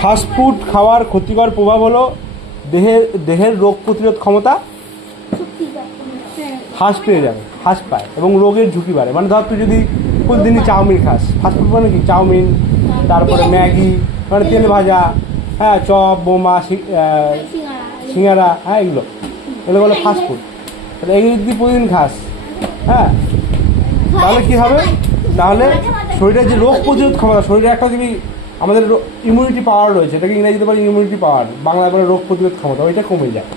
Fast food খাওয়ার ক্ষতিকর প্রভাব হলো দেহের রোগ প্রতিরোধ ক্ষমতা হ্রাস পেয়ে যাবে, হ্রাস পায় এবং রোগের ঝুঁকি বাড়ে। মানে ধর তুই যদি প্রতিদিনই চাউমিন খাস, ফাস্টফুড মানে কি চাউমিন, তারপরে ম্যাগি মানে তেলে ভাজা, হ্যাঁ চপ বোমা সিঙ্গারা, হ্যাঁ এগুলো বলে ফাস্টফুড। তাহলে এগুলো যদি প্রতিদিন খাস, হ্যাঁ তাহলে কী হবে, তাহলে শরীরের যে রোগ প্রতিরোধ ক্ষমতা, শরীরে একটা যদি আমাদের ইমিউনিটি পাওয়ার রয়েছে, এটাকে ইংরেজিতে বলে ইমিউনিটি পাওয়ার, বাংলায় বলে রোগ প্রতিরোধ ক্ষমতা, ওইটা কমে যায়।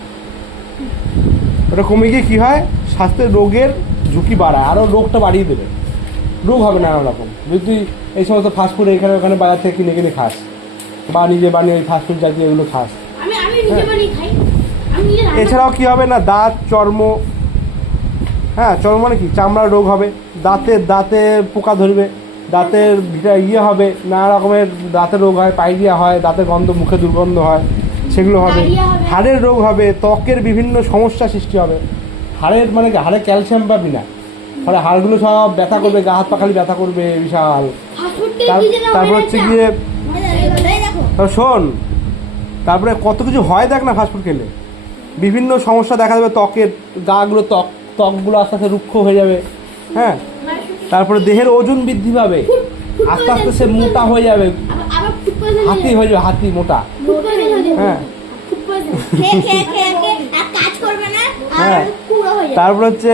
ওটা কমে গিয়ে কী হয়, স্বাস্থ্যের রোগের ঝুঁকি বাড়ায়, আরও রোগটা বাড়িয়ে দেবে, রোগ হবে নানা রকম। যদি তুই এই সমস্ত ফাস্টফুড এখানে ওখানে বাজার থেকে কিনে কিনে খাস, বা নিজে বানিয়ে ওই ফাস্টফুড জাতীয় এগুলো খাস, এছাড়াও কী হবে না, দাঁত চর্ম, হ্যাঁ চর্ম মানে কি চামড়ার রোগ হবে, দাঁতে পোকা ধরবে, দাঁতের হবে, নানা রকমের দাঁতের রোগ হয়, পাইরিয়া হয়, দাঁতের গন্ধ, মুখে দুর্গন্ধ হয়, সেগুলো হবে। হাড়ের রোগ হবে, ত্বকের বিভিন্ন সমস্যা সৃষ্টি হবে। হাড়ের মানে কি, হাড়ে ক্যালসিয়াম পাবি না, ফলে হাড়গুলো সব ব্যথা করবে, গা হাত পা খালি ব্যথা করবে বিশাল। তারপর হচ্ছে গিয়ে শোন, তারপরে কত কিছু হয় দেখ না ফাস্টফুড খেলে, বিভিন্ন সমস্যা দেখা যাবে, ত্বকের গাগুলো ত্বকগুলো আস্তে আস্তে রুক্ষ হয়ে যাবে, হ্যাঁ তারপরে দেহের ওজন বৃদ্ধি পাবে, আস্তে আস্তে সে মোটা হয়ে যাবে, হাতি হয়ে যাবে, হাতি মোটা, হ্যাঁ হ্যাঁ তারপর হচ্ছে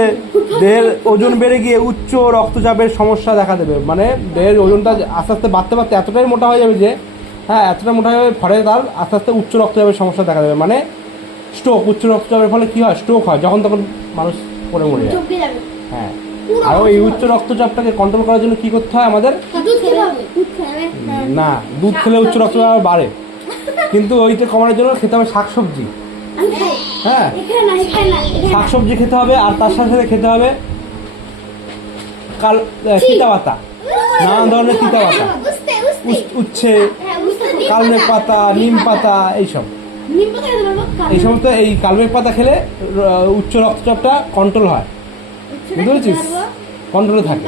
দেহের ওজন বেড়ে গিয়ে উচ্চ রক্তচাপের সমস্যা দেখা দেবে। মানে দেহের ওজনটা আস্তে আস্তে বাড়তে বাড়তে এতটাই মোটা হয়ে যাবে যে, হ্যাঁ এতটা মোটা হয়ে যাবে, ফলে তার আস্তে আস্তে উচ্চ রক্তচাপের সমস্যা দেখা দেবে। মানে স্ট্রোক, উচ্চ রক্তচাপের ফলে কী হয়, স্ট্রোক হয়, যখন তখন মানুষ পড়ে মরে যায়। হ্যাঁ, আর ওই উচ্চ রক্তচাপটাকে কন্ট্রোল করার জন্য কী করতে হয় আমাদের, না দুধ খেলে উচ্চ রক্তচাপ বাড়ে, কিন্তু ওইটা কমানোর জন্য খেতে হবে শাকসবজি, হ্যাঁ শাকসবজি খেতে হবে, আর তার সাথে সাথে খেতে হবে তিতা পাতা, নানান ধরনের তিতা পাতা, উচ্ছে, কালমেঘ পাতা, নিম পাতা, এইসব এই সমস্ত, এই কালমেঘ পাতা খেলে উচ্চ রক্তচাপটা কন্ট্রোল হয়, বুঝতে পেরেছিস, কন্ট্রোলে থাকে।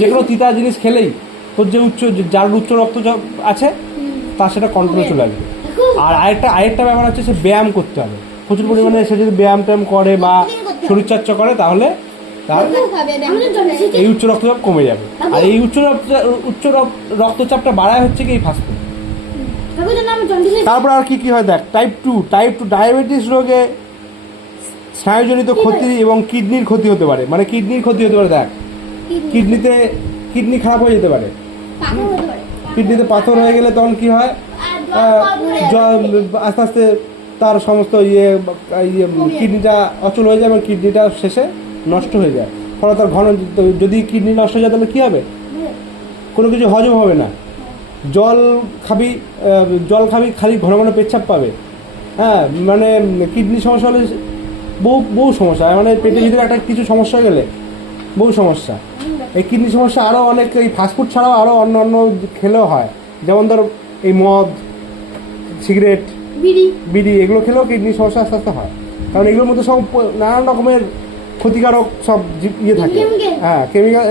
যে কোনো তিতা জিনিস খেলেই তোর যে যার উচ্চ রক্তচাপ আছে তার সেটা কন্ট্রোলে চলে আসবে। আর আরেকটা ব্যাপার হচ্ছে, সে ব্যায়াম করতে হবে প্রচুর পরিমাণে। সে যদি ব্যায়াম ট্যায়াম করে বা শরীরচর্চা করে, তাহলে তার এই উচ্চ রক্তচাপ কমে যাবে। আর এই উচ্চ রক্তচাপটা বাড়ায় হচ্ছে কি এই ফাস্টফুড। তারপর আর কি হয় দেখ, টাইপ টু ডায়াবেটিস রোগে স্নায়ুজনিত ক্ষতি এবং কিডনির ক্ষতি হতে পারে। মানে কিডনির ক্ষতি হতে পারে, দেখ কিডনি খারাপ হয়ে যেতে পারে, কিডনিতে পাথর হয়ে গেলে তখন কি হয়, আস্তে আস্তে তার সমস্ত কিডনিটা অচল হয়ে যায় এবং কিডনিটা শেষে নষ্ট হয়ে যায়। ফলে তার যদি কিডনি নষ্ট হয়ে যায় তাহলে কী হবে, কোনো কিছু হজম হবে না, জল খাবি খালি ঘন ঘন পেচ্ছাপ পাবে, হ্যাঁ মানে কিডনি সমস্যা হলে বহু সমস্যা, মানে পেটের ভিতরে একটা কিছু সমস্যা গেলে বহু সমস্যা। এই কিডনি সমস্যা আরও অনেক, এই ফাস্টফুড ছাড়াও আরও অন্য খেলেও হয়, যেমন ধর এই মদ, সিগারেট, বিড়ি এগুলো খেলেও কিডনি সমস্যা আস্তে আস্তে হয়, কারণ এগুলোর মধ্যে সব নানান রকমের ক্ষতিকারক সব থাকে, হ্যাঁ কেমিক্যাল,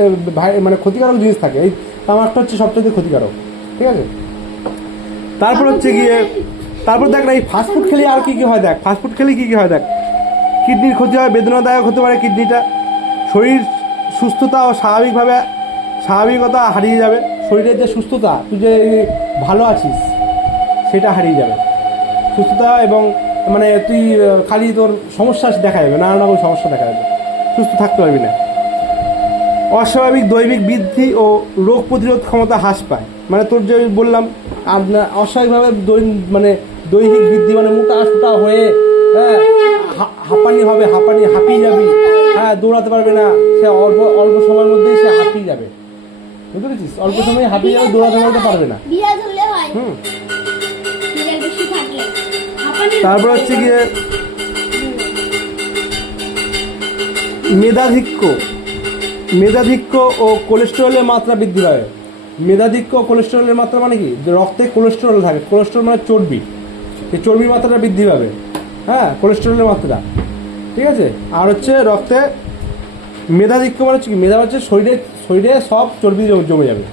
মানে ক্ষতিকারক জিনিস থাকে। এই তামাকটা হচ্ছে সবচেয়ে ক্ষতিকারক, ঠিক আছে। তারপর হচ্ছে গিয়ে, তারপর দেখ না এই ফাস্টফুড খেলে আর কী হয় দেখ, ফাস্টফুড খেলে কী হয় দেখ, কিডনির ক্ষতি হয়, বেদনাদায়ক হতে পারে কিডনিটা, শরীর সুস্থতা ও স্বাভাবিকতা হারিয়ে যাবে, শরীরের যে সুস্থতা, তুই যে ভালো আছিস সেটা হারিয়ে যাবে, সুস্থতা, এবং মানে তুই খালি তোর সমস্যা দেখা যাবে, নানান রকম সমস্যা দেখা যাবে, সুস্থ থাকতে পারবি না। অস্বাভাবিক দৈহিক বৃদ্ধি ও রোগ প্রতিরোধ ক্ষমতা হ্রাস পায়। মানে তোর যে বললাম, অস্বাভাবিকভাবে দৈহিক বৃদ্ধি, মানে মোটা সোটা হয়ে, হ্যাঁ হাঁপিয়ে যাবি, হ্যাঁ দৌড়াতে পারবে না, সে অল্প সময়ের মধ্যেই সে হাঁপিয়ে যাবে, বুঝতে পেরেছিস, অল্প সময়ে হাঁপিয়ে যাবে, দৌড়াতে পারবে না। তারপর হচ্ছে গিয়ে মেধাধিক্য ও কোলেস্টেরলের মাত্রা বৃদ্ধি পাবে। মেধাধিক্য ও কোলেস্টেরলের মাত্রা মানে কি, যে রক্তে কোলেস্টেরল থাকে, কোলেস্টেরল মানে চর্বি, এই চর্বির মাত্রাটা বৃদ্ধি পাবে, হ্যাঁ কোলেস্টেরলের মাত্রা, ঠিক আছে। আর হচ্ছে রক্তে মেধাধিক্য মানে হচ্ছে কি, মেধা হচ্ছে শরীরে সব চর্বি জমে যাবে,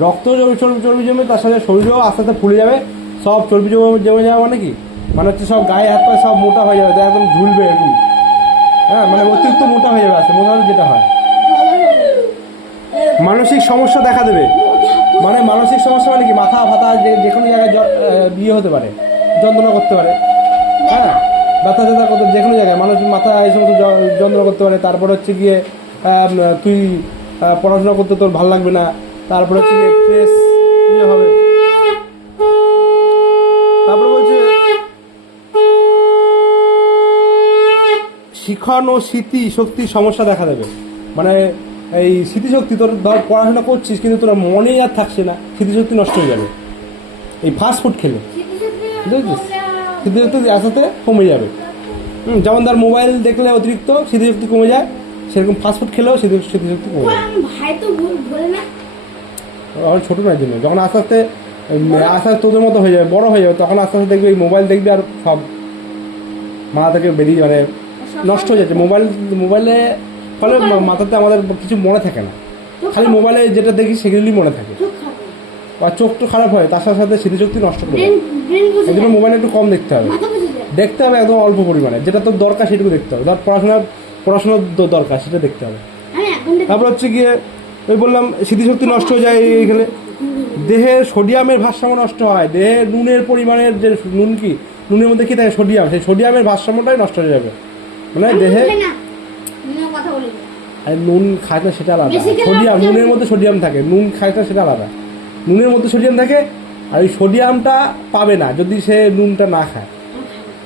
রক্ত চর্বি চর্বি জমে, তার সাথে শরীরেও আস্তে আস্তে ফুলে যাবে, সব চর্বি জমে যাওয়া মানে কি, মানে হচ্ছে সব গায়ে হাত পায়ে সব মোটা হয়ে যাবে, একদম ঝুলবে এরকম। হ্যাঁ, মানে অতিরিক্ত মোটা হয়ে যাবে, আস্তে মোটা হলে যেটা হয় মানসিক সমস্যা দেখা দেবে। মানে মানসিক সমস্যা মানে কি, মাথা ফাতা যে কোনো জায়গায় বিয়ে হতে পারে, যন্ত্রণা করতে পারে। হ্যাঁ, ব্যথা ট্যাথা করতে যে কোনো জায়গায় মানুষ মাথা এই সমস্ত যন্ত্রণা করতে পারে। তারপর হচ্ছে গিয়ে তুই পড়াশোনা করতে তোর ভালো লাগবে না। তারপর হচ্ছে গিয়ে স্ট্রেস ইয়ে হবে। তারপরে বলছে শিখন ও স্মৃতি শক্তির সমস্যা দেখা দেবে। মানে এই স্মৃতিশক্তি, তোর ধর পড়াশোনা করছিস কিন্তু তোর মনেই আর থাকছে না, স্মৃতিশক্তি নষ্ট হয়ে যাবে এই ফাস্ট ফুড খেলে, বুঝেছিস? স্মৃতিশক্তি আস্তে আস্তে কমে যাবে। যেমন ধর মোবাইল দেখলে অতিরিক্ত স্মৃতিশক্তি কমে যায়, সেরকম ফাস্ট ফুড খেলেও স্মৃতিশক্তি কমে যায়। আমার ছোটো নয় জন্য, যখন আস্তে আস্তে আস্তে আস্তে তোদের মতো হয়ে যাবে, বড় হয়ে যাবে, তখন আস্তে আস্তে দেখবি এই মোবাইল দেখবি আর সব মাথা থেকে বেরিয়ে মানে নষ্ট হয়ে যাচ্ছে। মোবাইলে ফলে মাথাতে আমাদের কিছু মনে থাকে না, খালি মোবাইলে যেটা দেখি সেগুলোই মনে থাকে, আর চোখ তো খারাপ হয়, তার সাথে সাথে স্মৃতিশক্তি নষ্ট করে। এই জন্য মোবাইল একটু কম দেখতে হবে, একদম অল্প পরিমাণে, যেটা তোর দরকার সেটুকু দেখতে হবে। ধর পড়াশোনার দরকার সেটা দেখতে হবে। তারপর হচ্ছে গিয়ে ওই বললাম স্মৃতিশক্তি নষ্ট হয়ে যায় এই খেলে। দেহের সোডিয়ামের ভারসাম্য নষ্ট হয়, দেহে নুনের পরিমাণের যে নুনের মধ্যে কি থাকে, সোডিয়াম, সেই সোডিয়ামের ভারসাম্যটাই নষ্ট হয়ে যাবে। মানে দেহে আর নুন খায় না সেটা আলাদা, সোডিয়াম নুনের মধ্যে সোডিয়াম থাকে, নুন খায় না সেটা আলাদা। নুনের মধ্যে সোডিয়াম থাকে, আর ওই সোডিয়ামটা পাবে না যদি সে নুনটা না খায়।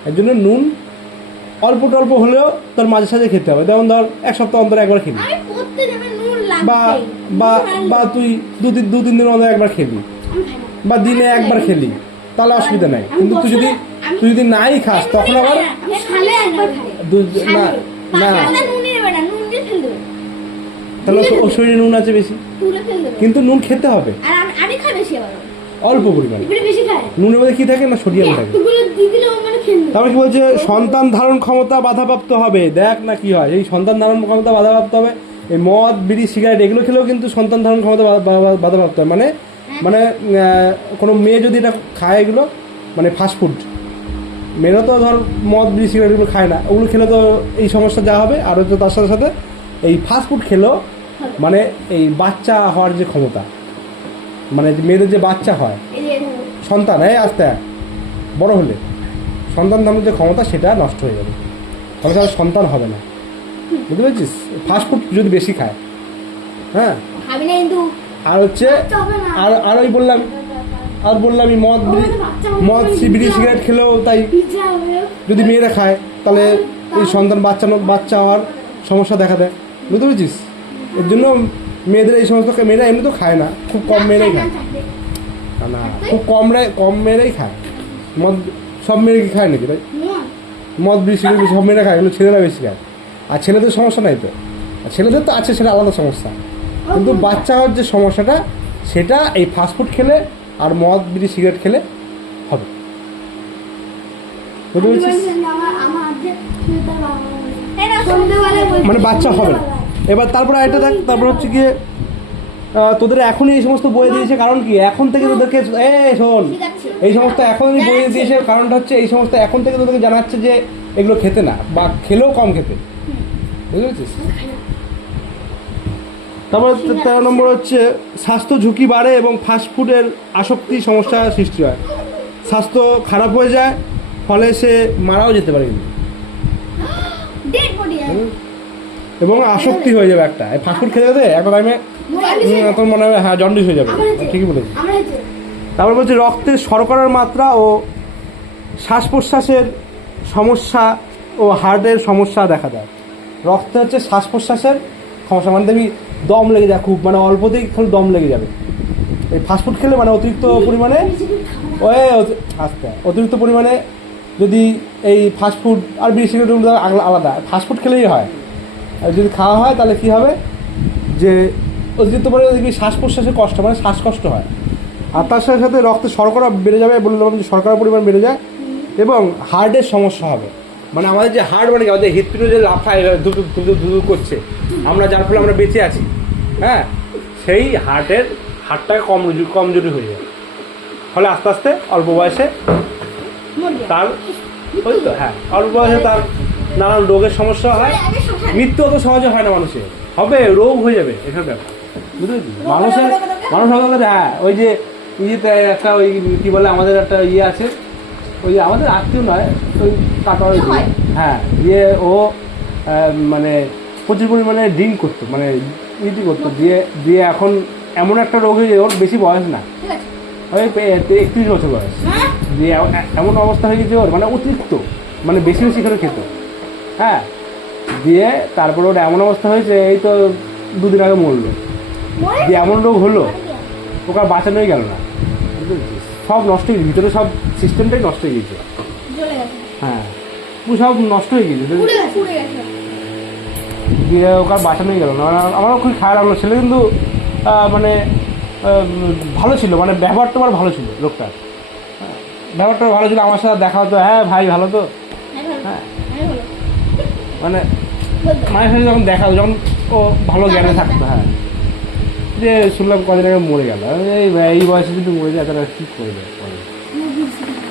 এর জন্য নুন অল্প টল্প হলেও তোর মাঝে সাঝে খেতে হবে। যেমন ধর এক সপ্তাহ অন্তর একবার খেলি, বা তুই দু তিন দিন অন্তর একবার খেলি, বা দিনে একবার খেলি, তাহলে অসুবিধা নাই। কিন্তু তুই যদি নাই খাস তখন আবার না তাহলে ওর শরীরে নুন আছে বেশি, কিন্তু নুন খেতে হবে অল্প পরিমাণে। নুনের মধ্যে কি থাকে না, সোডিয়াম থাকে। তারপরে কি বলছে, সন্তান ধারণ ক্ষমতা বাধাপ্রাপ্ত হবে। দেখ না কি হয়, এই সন্তান ধারণ ক্ষমতা বাধাপ্রাপ্ত হবে। এই মদ বিড়ি সিগারেট এগুলো খেলেও কিন্তু সন্তান ধারণ ক্ষমতা বাধাপ্রাপ্ত হয়। মানে কোনো মেয়ে যদি এটা খায়, এগুলো মানে ফাস্টফুড, মেয়েরা তো ধর মদ বিড়ি সিগারেট এগুলো খায় না, ওগুলো খেলে তো এই সমস্যা যা হবে। আর হচ্ছে তার সাথে সাথে এই ফাস্টফুড খেলেও মানে এই বাচ্চা হওয়ার যে ক্ষমতা, মানে মেয়েদের যে বাচ্চা হয় সন্তান, আস্তে বড় হলে সন্তান ধারণের যে ক্ষমতা সেটা নষ্ট হয়ে যাবে, ফলে তার সন্তান হবে না। বুঝতে পেরেছিস? ফাস্টফুড যদি বেশি খায়, হ্যাঁ। আর হচ্ছে আর ওই বললাম এই মদ বিড়ি সিগারেট খেলেও তাই, যদি মেয়েরা খায় তাহলে এই সন্তান বাচ্চা হওয়ার সমস্যা দেখা দেয়। বুঝতে পেরেছিস? এর জন্য মেয়েদের এই সমস্ত, মেয়েরা এমনি তো খায় না, খুব কম মেয়েরাই খায় না, খুব কম মেয়েরাই খায় মদ। সব মেয়েরা কি খায় নাকি? তাই মদ বিড়ি সিগারেট সব মেয়েরা খায়, এগুলো ছেলেরা বেশি খায়। আর ছেলেদের সমস্যা নাই তো, আর ছেলেদের তো আছে, সেটা আলাদা সমস্যা। কিন্তু বাচ্চা হওয়ার যে সমস্যাটা, সেটা এই ফাস্টফুড খেলে আর মদ বিড়ি সিগারেট খেলে হবে। বুঝতে পেরেছিস? মানে বাচ্চা হবে না। এবার তারপরে এটা দেখ, তারপর হচ্ছে গিয়ে তোদের এখনই এই সমস্ত বই দিয়েছে, কারণ কি এখন থেকে তোদেরকে শোন, এই সমস্ত এখনই বই দিয়েছে, কারণটা হচ্ছে এই সমস্ত এখন থেকে তোদেরকে জানাচ্ছে যে এগুলো খেতে না, বা খেলেও কম খেতে। বুঝতে পেরেছিস? তারপর 13 নম্বর হচ্ছে স্বাস্থ্য ঝুঁকি বাড়ে এবং ফাস্টফুডের আসক্তি সমস্যা সৃষ্টি হয়। স্বাস্থ্য খারাপ হয়ে যায়, ফলে সে মারাও যেতে পারে কিন্তু, এবং আসক্তি হয়ে যাবে একটা। এই ফাস্টফুড খেতে খেতে একটা টাইমে তোর মনে হবে হ্যাঁ জন্ডিস হয়ে যাবে। ঠিকই বলেছি। তারপর বলছে রক্তের শর্করার মাত্রা ও শ্বাস প্রশ্বাসের সমস্যা ও হার্টের সমস্যা দেখা দেয়। রক্তে হচ্ছে শ্বাস প্রশ্বাসের সমস্যা, মানে দেখবি দম লেগে যায় খুব, মানে অল্পতেই খালি দম লেগে যাবে এই ফাস্টফুড খেলে। মানে অতিরিক্ত পরিমাণে যদি এই ফাস্টফুড আর বিড়ি সিগারেট আলাদা, ফাস্টফুড খেলেই হয়। আর যদি খাওয়া হয় তাহলে কী হবে, যে অতিরিক্ত পরিমাণে দেখবি শ্বাস প্রশ্বাসের কষ্ট, মানে শ্বাসকষ্ট হয়। আর তার সাথে সাথে রক্তে শর্করা বেড়ে যাবে, বললাম যে শর্করার পরিমাণ বেড়ে যায়, এবং হার্টের সমস্যা হবে। মানে আমাদের যে হার্ট, মানে আমাদের হৃৎপিণ্ড যে লাফায় ধুধু করছে আমরা, যার ফলে আমরা বেঁচে আছি, হ্যাঁ, সেই হাড়টাকে কমজোরি হয়ে যায়, ফলে আস্তে আস্তে অল্প বয়সে তার ওই তো হ্যাঁ অল্প বয়সে তার নানান রোগের সমস্যা হয়। মৃত্যু অত সহজে হয় না মানুষের, হবে রোগ হয়ে যাবে এসব ব্যাপার, বুঝতে পেরেছি? মানুষ হবে হ্যাঁ ওই যে ইয়েতে একটা ওই কী বলে আমাদের একটা ইয়ে আছে, ওই আমাদের আত্মীয় নয় ওই কাটোয়ার, হ্যাঁ দিয়ে ও মানে প্রচুর পরিমাণে ড্রিঙ্ক করতো, মানে ইটি করতো, দিয়ে এখন এমন একটা রোগে ওর বেশি বয়স না, ওই 31 বছর বয়স, দিয়ে এমন অবস্থা হয়ে গেছে ওর, মানে অতিরিক্ত মানে বেশি বেশি করে খেত, হ্যাঁ দিয়ে তারপরে ওর এমন অবস্থা হয়েছে এই তো 2 দিন আগে মরলো, দিয়ে এমন রোগ হলো ওকে আর বাঁচানোই গেল না, সব নষ্ট হয়ে গেছে, ভিতরে সব সিস্টেমটাই নষ্ট হয়ে গেছে, হ্যাঁ পুরো সব নষ্ট হয়ে গেছে, দিয়ে ওকে আর বাঁচানোই গেল না। আমারও খুব খারাপ লাগলো, ছেলে কিন্তু মানে ভালো ছিল, মানে ব্যবহারটা আমার ভালো ছিল লোকটার, হ্যাঁ ব্যবহারটা ভালো ছিল, আমার সাথে দেখা হতো, হ্যাঁ ভাই ভালো তো, হ্যাঁ মানে মায়ের সাথে যখন দেখা যখন ও ভালো জ্ঞানে থাকতো, হ্যাঁ যে শুনলাম কদিন আগে মরে গেল, এই বয়সে যদি মরে যায় তারা কী করবে।